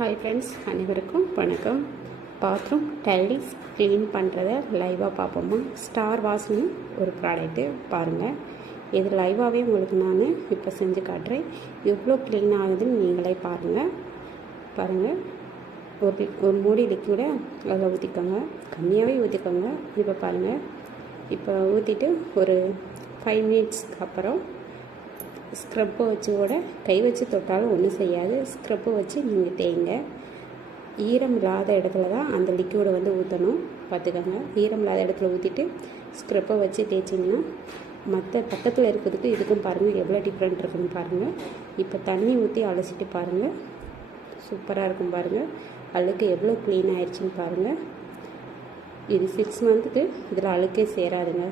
Hi friends, அனைவருக்கும் வணக்கம். Bathroom tiles clean பண்ணுறத லைவாக பார்ப்போமா. ஸ்டார் வாஷ்னு ஒரு ப்ராடக்ட்டு பாருங்கள். இது லைவாகவே உங்களுக்கு நான் இப்போ செஞ்சு காட்டுறேன். எவ்வளோ க்ளீன் ஆகுதுன்னு நீங்களே பாருங்கள். ஒரு மூடி லிக்விடை அதில் ஊற்றிக்கோங்க, கம்மியாகவே ஊற்றிக்கோங்க. இப்போ பாருங்கள், இப்போ ஊற்றிட்டு ஒரு 5 மினிட்ஸ்க்கு அப்புறம் ஸ்க்ரப்பை வச்சு கூட கை வச்சு தொட்டாலும் ஒன்றும் செய்யாது. ஸ்க்ரப்பை வச்சு நீங்கள் தேய்ங்க. ஈரம் இல்லாத இடத்துல தான் அந்த லிக்விடை ஊற்றணும், பார்த்துக்கோங்க. ஈரம் இல்லாத இடத்துல ஊற்றிட்டு ஸ்க்ரப்பை வச்சு தேய்ச்சிங்கன்னா மற்ற பக்கத்தில் இருக்கிறதுக்கு இதுக்கும் பாருங்கள் எவ்வளோ டிஃப்ரெண்ட் இருக்குன்னு பாருங்கள். இப்போ தண்ணி ஊற்றி அலசிட்டு பாருங்கள், சூப்பராக இருக்கும் பாருங்கள். அழுக்கு எவ்வளோ க்ளீன் ஆயிடுச்சுன்னு பாருங்கள். இது 6 மந்த்துக்கு இதில் அழுக்கே சேராதுங்க.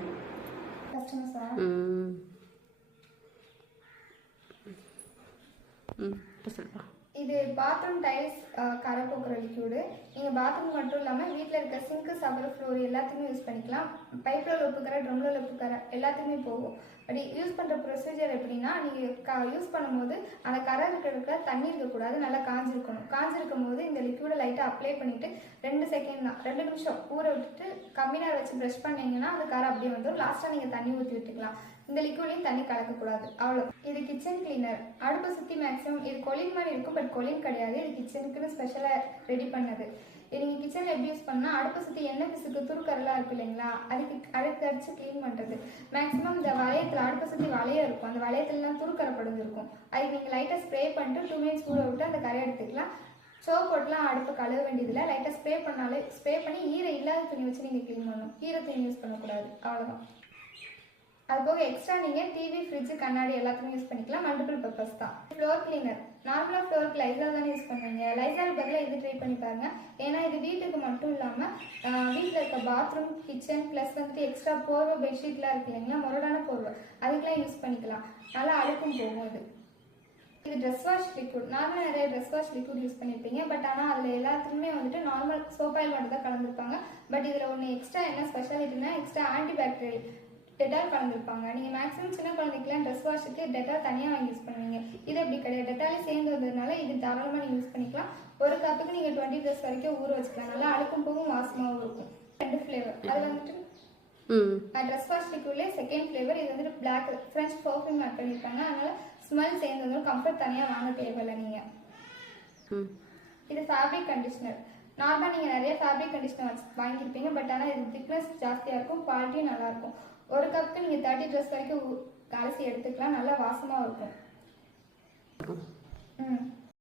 இது பாத்ரூம் டைல்ஸ் கரை போக்குற லிக்யூடு. நீங்கள் பாத்ரூம் மட்டும் இல்லாமல் வீட்டில் இருக்க சிங்க்கு, சவர், ஃப்ளோர் எல்லாத்துக்குமே யூஸ் பண்ணிக்கலாம். பைப்பில் உப்பு கரை, ட்ரம்மில் உப்பு கரை எல்லாத்துக்குமே போகும். அப்படி யூஸ் பண்ணுற ப்ரொசீஜர் எப்படின்னா, நீங்கள் யூஸ் பண்ணும்போது அந்த கரை இருக்கிற தண்ணி இருக்கக்கூடாது, நல்லா காஞ்சிருக்கணும். காஞ்சிருக்கும் போது இந்த லிக்யூடை லைட்டாக அப்ளை பண்ணிவிட்டு 2 செகண்ட் தான், 2 நிமிஷம் ஊற விட்டுட்டு கம்மியாக வச்சு ப்ரஷ் பண்ணிங்கன்னா அந்த கரை அப்படியே வந்துடும். லாஸ்ட்டாக நீங்கள் தண்ணி ஊற்றி விட்டுக்கலாம். இந்த லிக்விட்லையும் தண்ணி கலக்கக்கூடாது, அவ்வளோ. இது கிச்சன் கிளீனர். அடுப்பை சுற்றி மேக்ஸிமம் இது கொலின் மாதிரி இருக்கும், பட் கொலின் கிடையாது. இது கிச்சனுக்குன்னு ஸ்பெஷலாக ரெடி பண்ணது. இது நீங்கள் கிச்சனில் எப்படி யூஸ் பண்ணால், அடுப்பை சுற்றி எண்ணெய் பிசுக்கு துருக்கரெல்லாம் இருக்குது இல்லைங்களா, அதுக்கு அடிச்சு க்ளீன் பண்ணுறது. மேக்ஸிமம் இந்த வளையத்தில் அடுப்பை சுற்றி வளையம் இருக்கும், அந்த வளையத்துலலாம் துருக்கரை படிஞ்சிருக்கும். அதுக்கு நீங்கள் லைட்டாக ஸ்ப்ரே பண்ணிட்டு 2 மினிட்ஸ் ஊற விட்டு அந்த கரையை எடுத்துக்கலாம். சோப் போட்டுலாம் அடுப்பு கழுவ வேண்டியதில்லை. லைட்டாக ஸ்ப்ரே பண்ணி இல்லாத துணி வச்சு நீங்கள் க்ளீன் பண்ணணும். துணி யூஸ் பண்ணக்கூடாது, அவ்வளோதான். அது போக எக்ஸ்ட்ரா நீங்கள் டிவி, ஃப்ரிட்ஜு, கண்ணாடி எல்லாத்துக்கும் யூஸ் பண்ணிக்கலாம். மல்டிபிள் பர்பஸ் தான். Floor cleaner. நார்மலாக ஃப்ளோருக்கு லைசால் தானே யூஸ் பண்ணுவீங்க. லைசால் பதிலாக இது ட்ரை பண்ணி பாருங்க. ஏன்னா இது வீட்டுக்கு மட்டும் இல்லாமல் வீட்டில் இருக்க பாத்ரூம், கிச்சன் ப்ளஸ் எக்ஸ்ட்ரா போர்வை, பெட்ஷீட்லாம் இருக்கு இல்லைங்களா, முரடான போர்வை, அதுக்கெலாம் யூஸ் பண்ணிக்கலாம். நல்லா அழுக்கும் போகும். இது ட்ரெஸ் வாஷ் லிக்விட். நார்மலாக நிறைய ட்ரெஸ் வாஷ் லிக்விட் யூஸ் பண்ணியிருப்பீங்க, பட் ஆனால் அதில் எல்லாத்துக்குமே நார்மல் சோப் ஆயில் மட்டும் தான் கலந்துருப்பாங்க. பட் இதில் ஒன்று எக்ஸ்ட்ரா என்ன ஸ்பெஷாலிட்டினா, எக்ஸ்ட்ரா ஆன்டிபாக்டீரியல் டெட்டால் கலந்துருப்பாங்க. நீங்கள் மேக்ஸிமம் சின்ன குழந்தைக்கெல்லாம் ட்ரெஸ் வாஷுக்கு டெட்டால் தனியாக வாங்கி யூஸ் பண்ணுவீங்க. இது அப்படி கிடையாது, டெட்டாலே சேர்ந்து வந்ததுனால இது தாராளமாக நீங்கள் யூஸ் பண்ணிக்கலாம். ஒரு கப்புக்கு நீங்கள் 20 ட்ரெஸ் வரைக்கும் ஊற வச்சுக்கலாம். நல்லா அழுக்கும் போகும், வாசமாகவும் இருக்கும். 2 ஃப்ளேவர். அது ட்ரெஸ் வாஷ் லிக்விட்லேயே செகண்ட் ஃப்ளேவர். இது பிளாக் ஃப்ரெஞ்ச் பர்ஃப்யூம் ஆட் பண்ணியிருக்காங்க. அதனால ஸ்மெல் சேர்ந்து வந்தாலும் கம்ஃபர்ட் தனியாக வாங்க தேவையில்லை நீங்கள். இது ஃபேப்ரிக் கண்டிஷனர். நார்மலாக நீங்கள் நிறைய ஃபேப்ரிக் கண்டிஷனர் வாங்கியிருப்பீங்க, பட் ஆனால் இது திக்னஸ் ஜாஸ்தியாக இருக்கும், குவாலிட்டியும் நல்லாயிருக்கும். ஒரு கப்புக்கு நீங்கள் 30 ட்ரெஸ் வரைக்கும் அலசி எடுத்துக்கலாம். நல்லா வாசமாக இருக்கும்.